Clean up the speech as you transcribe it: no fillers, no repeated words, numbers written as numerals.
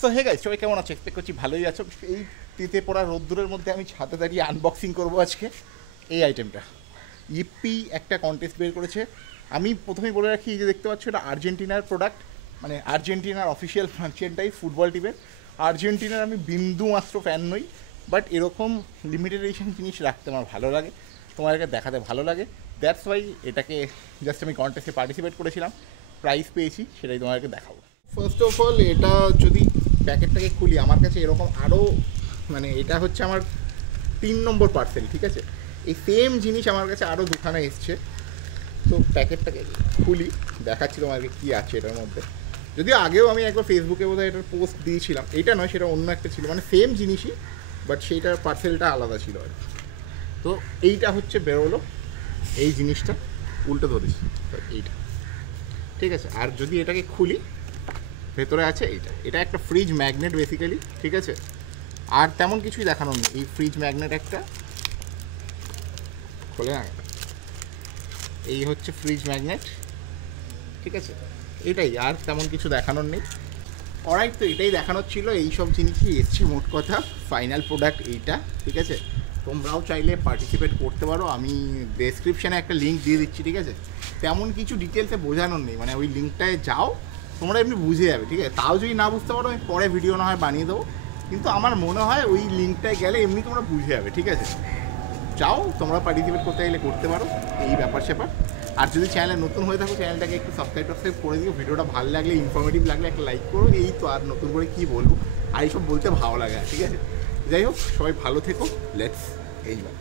So hey guys, সবাই কেমন আছো? এক্সপেক্ট করছি ভালোই আছো। এই তিতে পড়া রোদ্দুরের মধ্যে আমি ছাদে দাঁড়িয়ে আনবক্সিং করবো আজকে এই আইটেমটা। ইপ্পি একটা কন্টেস্ট বের করেছে। আমি প্রথমেই বলে রাখি, এই যে দেখতে পাচ্ছ, এটা আর্জেন্টিনার প্রোডাক্ট, মানে আর্জেন্টিনার অফিসিয়াল ফ্র্যাঞ্চাইজি ফুটবল টিমের। আর্জেন্টিনার আমি বিন্দু মাত্র ফ্যান নই, বাট এরকম লিমিটেড এডিশন জিনিস রাখতে আমার ভালো লাগে, তোমাদেরকে দেখাতে ভালো লাগে। দ্যাটস ওয়াই এটাকে জাস্ট আমি কন্টেস্টে পার্টিসিপেট করেছিলাম, প্রাইজ পেয়েছি, সেটাই তোমাদেরকে দেখাবো। ফার্স্ট অফ অল, এটা যদি প্যাকেটটাকে খুলি, আমার কাছে এরকম আরও, মানে এটা হচ্ছে আমার 3 নম্বর পার্সেল, ঠিক আছে? এই সেম জিনিস আমার কাছে আরও দুখানা এসছে। তো প্যাকেটটাকে খুলি, দেখাচ্ছি তোমাকে কী আছে এটার মধ্যে। যদিও আগেও আমি একবার ফেসবুকে বোধহয় এটার পোস্ট দিয়েছিলাম, এইটা নয়, সেটা অন্য একটা ছিল, মানে সেম জিনিসই, বাট সেইটার পার্সেলটা আলাদা ছিল আর। তো এইটা হচ্ছে বেরোলো, এই জিনিসটা উল্টো ধরিস, এইটা, ঠিক আছে? আর যদি এটাকে খুলি, ভেতরে আছে এইটা, এটা একটা ফ্রিজ ম্যাগনেট বেসিক্যালি, ঠিক আছে? আর তেমন কিছুই দেখানো নেই। এই ফ্রিজ ম্যাগনেট একটা খোলে না, এই হচ্ছে ফ্রিজ ম্যাগনেট, ঠিক আছে? এটাই, আর তেমন কিছু দেখানোর নেই। অলরাইট, তো এটাই দেখানোর ছিল, এইসব জিনিসই এসছে মোট কথা। ফাইনাল প্রোডাক্ট এইটা, ঠিক আছে? তোমরাও চাইলে পার্টিসিপেট করতে পারো, আমি ডেসক্রিপশানে একটা লিঙ্ক দিয়ে দিচ্ছি, ঠিক আছে? তেমন কিছু ডিটেলসে বোঝানোর নেই, মানে ওই লিঙ্কটায় যাও, তোমরা এমনি বুঝে যাবে, ঠিক আছে? তাও যদি না বুঝতে পারো, আমি পরে ভিডিও না হয় বানিয়ে দেবো, কিন্তু আমার মনে হয় ওই লিঙ্কটায় গেলে এমনি তোমরা বুঝে যাবে, ঠিক আছে? যাও, তোমরা পার্টিসিপেট করতে গেলে করতে পারো, এই ব্যাপার স্যাপার। আর যদি চ্যানেলে নতুন হয়ে থাকো, চ্যানেলটাকে একটু সাবস্ক্রাইব করে দিও। ভিডিওটা ভালো লাগলে, ইনফরমেটিভ লাগলে একটা লাইক করো। এই তো, আর নতুন করে কী বলবো, আর এইসব বলতে ভালো লাগে, ঠিক আছে? যাই হোক, সবাই ভালো থেকো, লেটস এইবার।